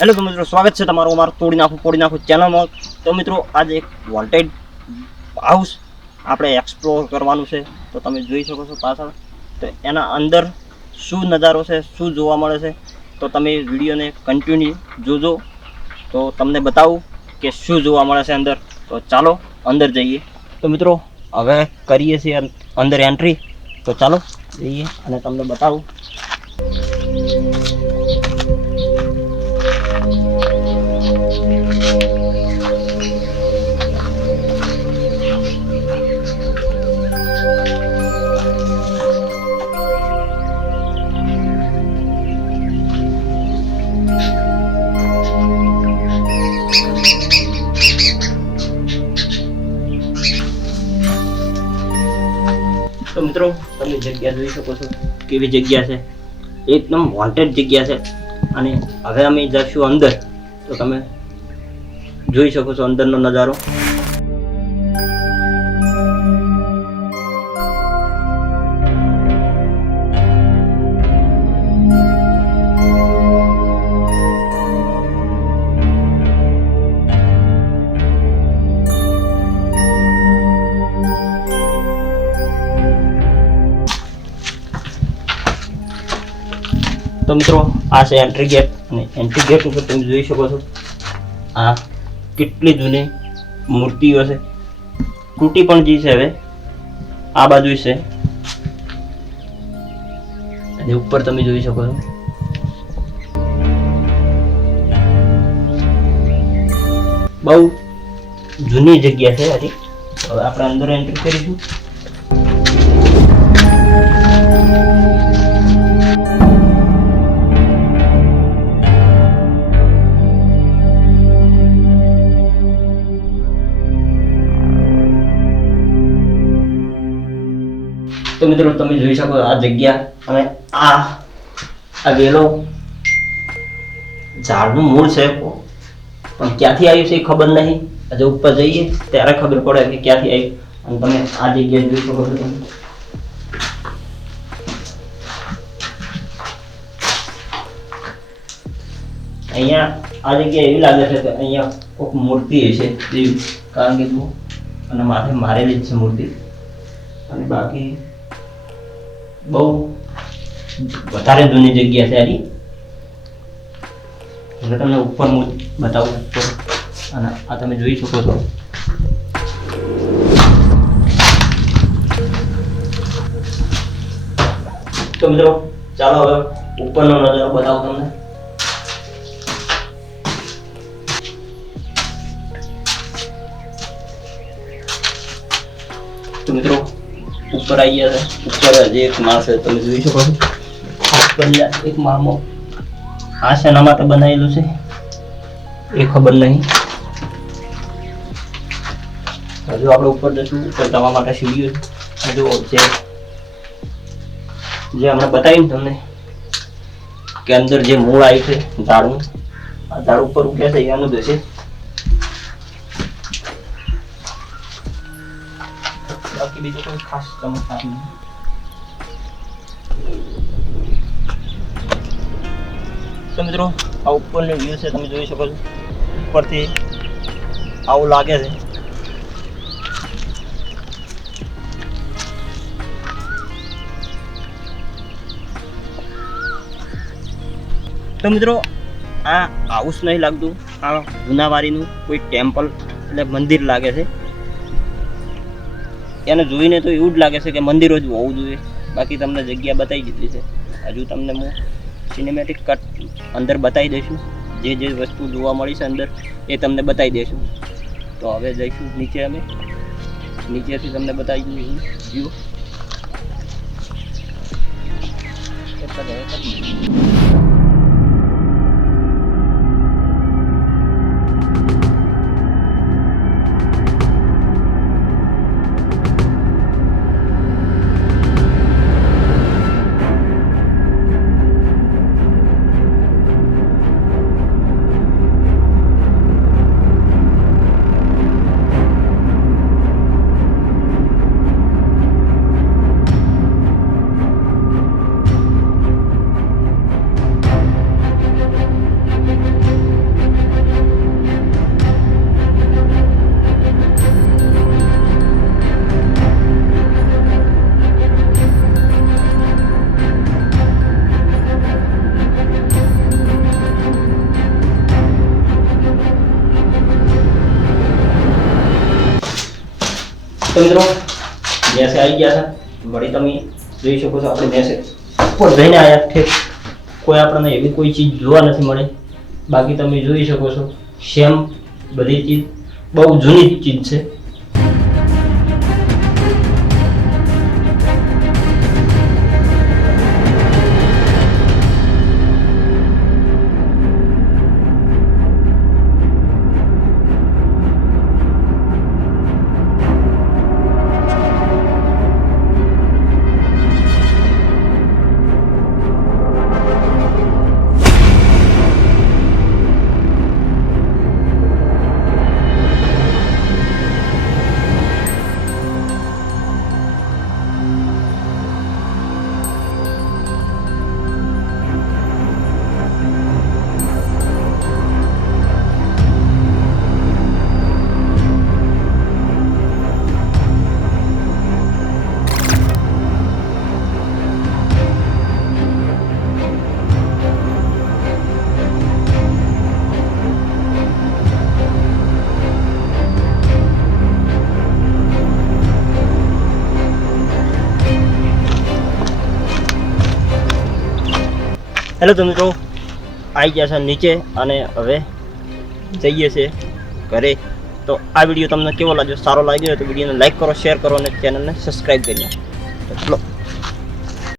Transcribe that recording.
Hello તો મિત્રો, સ્વાગત છે તમારું અમારું તોડી નાખું ચેનલમાં. તો મિત્રો, આજે એક વોન્ટેડ હાઉસ આપણે એક્સપ્લોર કરવાનું છે. તો તમે જોઈ શકો છો પાછળ. તો એના અંદર શું નજારો છે, શું જોવા મળે છે, તો તમે વિડીયોને કન્ટિન્યુ જોજો. તો તમને બતાવું કે શું જોવા મળે છે અંદર. તો ચાલો અંદર જઈએ. તો મિત્રો, હવે કરીએ છીએ અંદર એન્ટ્રી. તો ચાલો જઈએ અને તમને બતાવું. તો મિત્રો, તમે જગ્યા જોઈ શકો છો કેવી જગ્યા છે. એકદમ વોન્ટેડ જગ્યા છે. અને હવે અમે જઈશું અંદર. તો તમે જોઈ શકો છો અંદરનો નજારો. તો મિત્રો, આ છે એન્ટ્રી ગેટ. અને એન્ટ્રી ગેટ ઉપર તમે જોઈ શકો છો આ કેટલી જૂની મૂર્તિઓ છે. તૂટી પણ જી છે. હવે આ બાજુ છે અને ઉપર તમે જોઈ શકો છો. બહુ જૂની જગ્યા છે હજી. હવે આપણે અંદર એન્ટ્રી કરીશું. તો મિત્રો, તમે જોઈ શકો આ જગ્યા. અને આ વેલો ઝાડનું મૂળ છે, પણ ક્યાંથી આવ્યું છે એ ખબર નહીં. હજુ ઉપર જઈએ ત્યારે ખબર પડે કે ક્યાંથી આવ્યું. અને તમે આ જગ્યા જોઈ શકો છો. અહીંયા આ જગ્યા એવી લાગે છે કે અહીંયા કોઈક મૂર્તિ હશે, કારણ કે અને માથે મારેલી જ છે મૂર્તિ. અને બાકી બહુ વધારે જૂની જગ્યા છે આની. હવે તમને ઉપર બતાવું. ઉપર અને આ તમે જોઈ શકો છો. તો મિત્રો, ચાલો હવે ઉપરનો નજારો બતાવું તમને. તો મિત્રો, ઉપર આવી ગયા છે. ઉપર હજી એક માળ છે, તમે જોઈ શકો છો. એક માળમાં આ શેના માટે બનાવેલું છે એ ખબર નહીં. હજુ આપણે ઉપર જશું. ઉપર જવા માટે સીડીઓ હજુ જે હમણાં બતાવ્યું તમને કે અંદર જે મૂળ આવી છે ઝાડનું, આ ઝાડ ઉપર ઉગ્યા છે એનું જ હશે. બાકી બીજું કોઈ ખાસ ચમત્કાર નહીં. તો મિત્રો, આ ઉપરનો વ્યૂ છે, તમે જોઈ શકો છો. ઉપરથી આવું લાગે છે. તો મિત્રો, આ હાઉસ નહીં લાગતું, આ જૂનાવારીનું કોઈ ટેમ્પલ એટલે મંદિર લાગે છે. એને જોઈને તો એવું જ લાગે છે કે મંદિરો જ હોવું જોઈએ. બાકી તમને જગ્યા બતાવી દીધી છે. હજુ તમને હું સિનેમેટિક કટ અંદર બતાવી દઈશું. જે જે વસ્તુ જોવા મળી છે અંદર એ તમને બતાવી દઈશું. તો હવે જઈશું નીચે. અમે નીચેથી તમને બતાવી દઈશું વ્યૂ. તો મિત્રો મેસે આવી ગયા છે વળી તમે જોઈ શકો છો આપણે મેસે ઉપર જઈને આવ્યા ઠીક કોઈ આપણને એવી કોઈ ચીજ જોવા નથી મળે બાકી તમે જોઈ શકો છો સેમ બધી ચીજ બહુ જૂની ચીજ છે હેલો તો મિત્રો આવી ગયા છે નીચે અને હવે જઈએ છે ઘરે તો આ વિડીયો તમને કેવો લાગ્યો સારો લાગ્યો તો વિડીયોને લાઈક કરો શેર કરો અને ચેનલને સબસ્ક્રાઈબ કરી નાખો ચલો